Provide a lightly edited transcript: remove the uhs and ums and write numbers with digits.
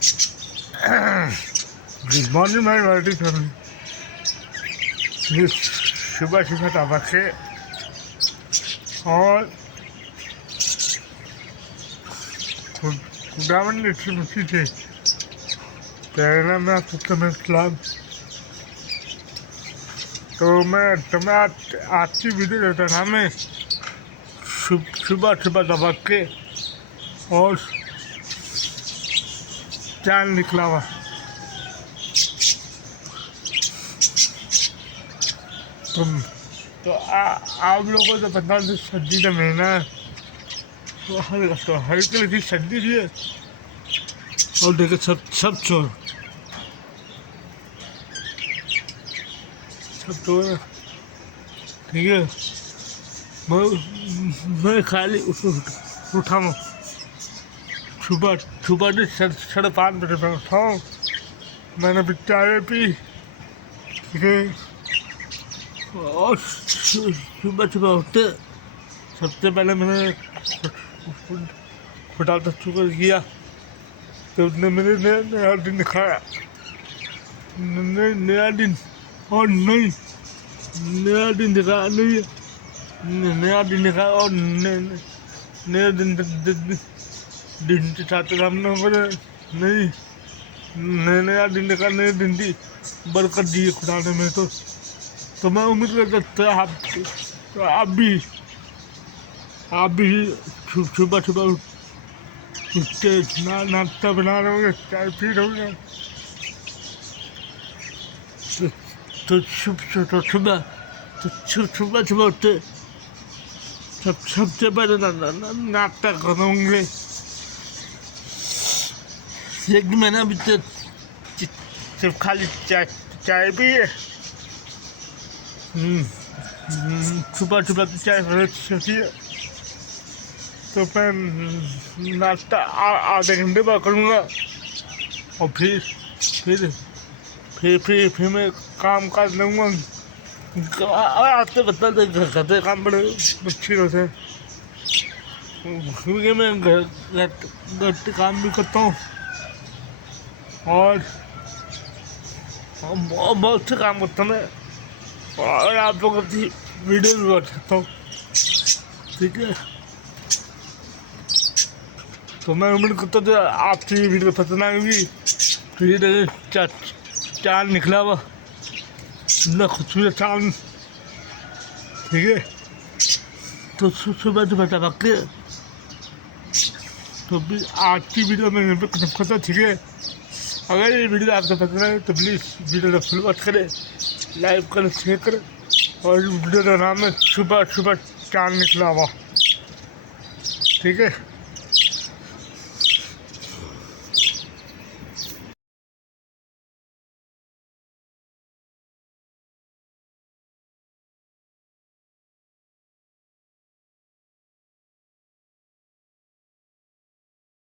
Good morning my YT family. ये सुबह सुबह तबक से और खुदावन ने अच्छी मुझी थे प्रेरणा में आप सबको मैं सलाम। तो मैं आज की वीडियो देता था मैं सुबह सुबह दबक के और चाल निकला हुआ। तो आप लोगों को तो पता है सर्दी का महीना है, तो हल्की हल्की सर्दी भी है। और देखे सब चोर ठीक है। मैं खाली उठा हूँ सुबह सुबह 5:30 बजे पर उठा हूँ। मैंने भी चाय पी, ठीक है। और सुबह सुबह उठते सबसे पहले मैंने खुदा का शुक्र किया, तो उसने मेरे नया दिन दिखाया, नया दिन और नया दिन दिखाया नया दिन दिखाया और नया दिन के साथ हमने बोले नहीं नया दिन दिखा, नए दिन की बरकत दी खुदा ने मेरे तो मैं उम्मीद करता तो आप भी सुबह सुबह उठ के नाश्ता बना रहे होंगे, चाय पी रहे होंगे। तो सुबह उठते सबसे पहले नाश्ता करूँगे। लेकिन मैंने अभी सिर्फ खाली चाय पी है। सुबह सुबह की चाय होती है, तो मैं नाश्ता आधे घंटे बाद करूँगा और फिर मैं काम कर लूँगा। आते बता दे घर के काम बड़े मुश्किल होते हैं, क्योंकि मैं घर के काम भी करता हूँ और बहुत से काम करता हूँ मैं, और आप लोगों की वीडियो भी बना सकता हूँ, ठीक है। तो मैं उम्मीद करता हूँ आपकी वीडियो पसंद आएगी। तो ये देखें चाँद निकला हुआ, इतना खूबसूरत चाँद, ठीक है। तो सुबह सुबह तक के तो आज की वीडियो में यहीं पर खत्म करता, ठीक है। अगर ये वीडियो आपको पसंद आए तो प्लीज़ वीडियो को फॉलो करें, लाइक करें, शेयर करें। और वीडियो का नाम है सुबह सुबह चाँद निकला हुआ, ठीक है।